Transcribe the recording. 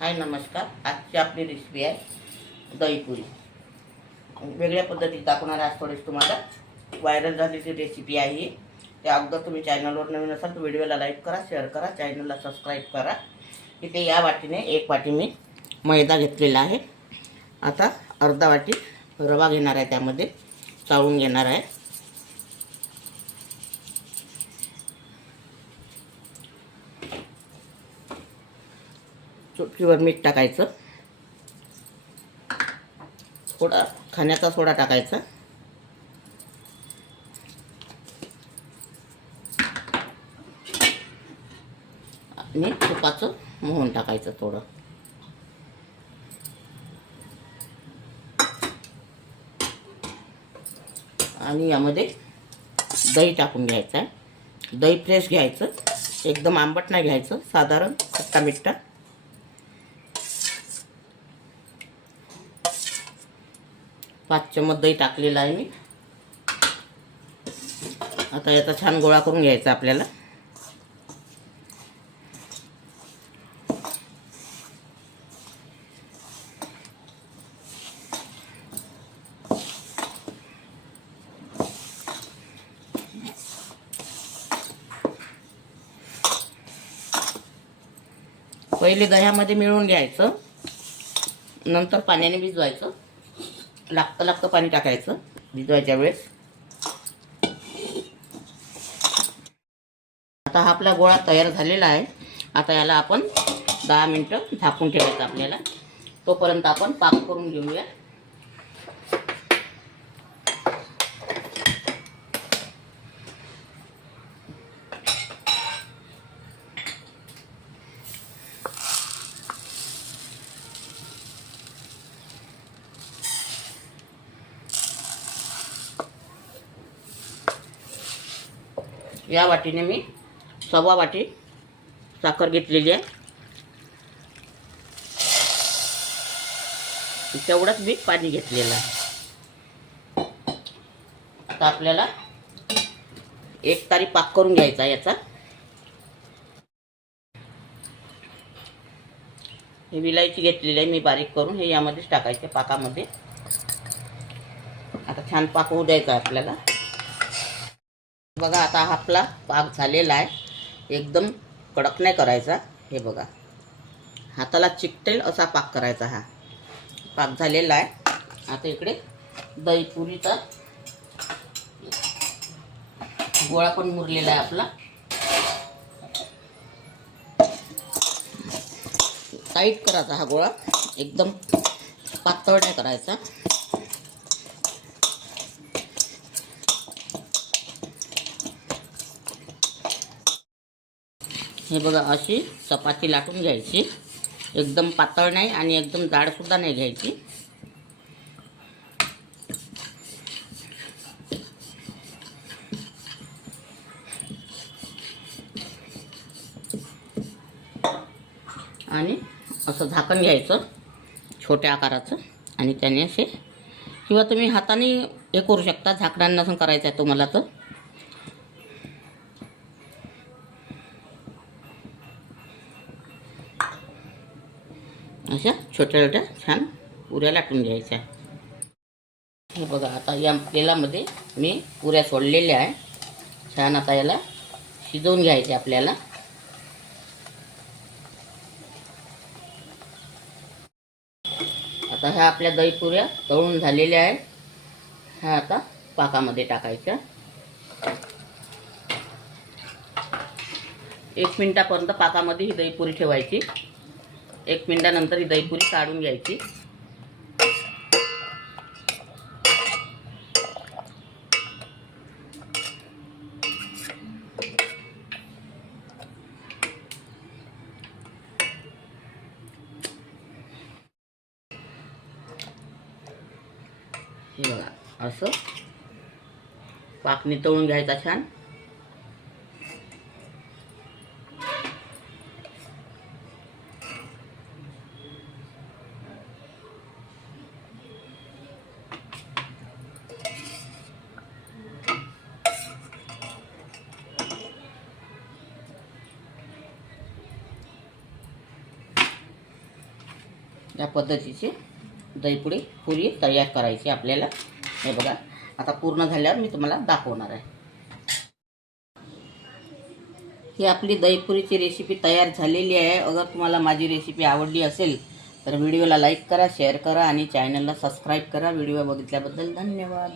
हाय नमस्कार. आजची आपली रेसिपी आहे दहीपुरी. वेगळ्या पद्धतीत दाखवणार आज थोडीशी तुम्हाला. व्हायरल झालेली रेसिपी आहे ही. त्या अगोदर तुम्ही चॅनलवर नवीन असाल तर व्हिडिओला लाईक करा, शेअर करा, चॅनलला सबस्क्राईब करा. इथे या वाटीने एक वाटी मी मैदा घेतलेला आहे. आता अर्धा वाटी रवा घेणार आहे, त्यामध्ये चाळून घेणार आहे. चुटकीवर मीठ टाकायचं, थोडा खाण्याचा सोडा टाकायचा आणि तुपाचं मोहन टाकायचं थोडं. आणि यामध्ये दही टाकून घ्यायचं आहे. दही फ्रेश घ्यायचं, एकदम आंबट नाही घ्यायचं, साधारण खट्टा मिठ्ठा. 5 चमच दही टाकलेला आहे मी. आता याचा छान गोळा करून घ्यायचा आपल्याला. पहिले दह्यामध्ये मिळवून घ्यायचं, नंतर पाण्याने भिजवायचं. लागतं पाणी टाकायचं भिजवायच्या वेळेस. आता हा आपला गोळा तयार झालेला आहे. आता याला आपण 10 मिनिटं झाकून ठेवायचं आपल्याला. तोपर्यंत आपण पाक करून घेऊया. या वाटीने मी 1/4 वाटी साखर घेतलेली आहे. तेवढंच मी पाणी घेतलेलं आहे. आता आपल्याला 1 तारी पाक करून घ्यायचा याचा. हे विलायची घेतलेली आहे मी बारीक करून, हे यामध्येच टाकायचे पाकामध्ये. आता छान पाक होऊ द्यायचा आपल्याला. बघा आता आपला पाक झालेला आहे. एकदम कडक नाही करायचा. हे बघा, हाताला चिकटेल असा पाक करायचा. हा पाक झालेला आहे. आता इकडे दहीपुरीचा गोळा पण मुरलेला आहे आपला. टाईट करायचा हा गोळा, एकदम पातळ नाही करायचा. हे बघा, अशी चपाती लाटून घ्यायची. एकदम पातळ नाही आणि एकदम जाडसुद्धा नाही घ्यायची. आणि असं झाकण घ्यायचं छोट्या आकाराचं, आणि त्याने असे, किंवा तुम्ही हाताने हे करू शकता. झाकणानं नसून करायचं आहे तुम्हाला तर. अशा छोट्या छोट्या छान पुऱ्या लाटून घ्यायच्या. हे बघा, आता या तेलामध्ये मी पुऱ्या सोडलेल्या आहे छान. आता याला शिजवून घ्यायचे आपल्याला. आता ह्या आपल्या दही पुऱ्या तळून झालेल्या आहे. ह्या आता पाकामध्ये टाकायच्या. 1 मिनिटापर्यंत पाकामध्ये ही दहीपुरी ठेवायची. 1 मिनिटानंतर ही दहीपुरी काढून घ्यायची. हे बघा, असं पाकने तळून घ्यायचा छान. या पद्धतीची दहीपुरी पुरी तयार करायची आपल्याला. हे बघा, आता पूर्ण झाल्यावर मी तुम्हाला दाखवणार आहे. ही आपली दहीपुरीची रेसिपी तयार झालेली आहे. अगर तुम्हाला माझी रेसिपी आवडली असेल तर व्हिडिओला लाईक करा, शेअर करा आणि चॅनलला सबस्क्राईब करा. व्हिडिओ बघितल्याबद्दल धन्यवाद.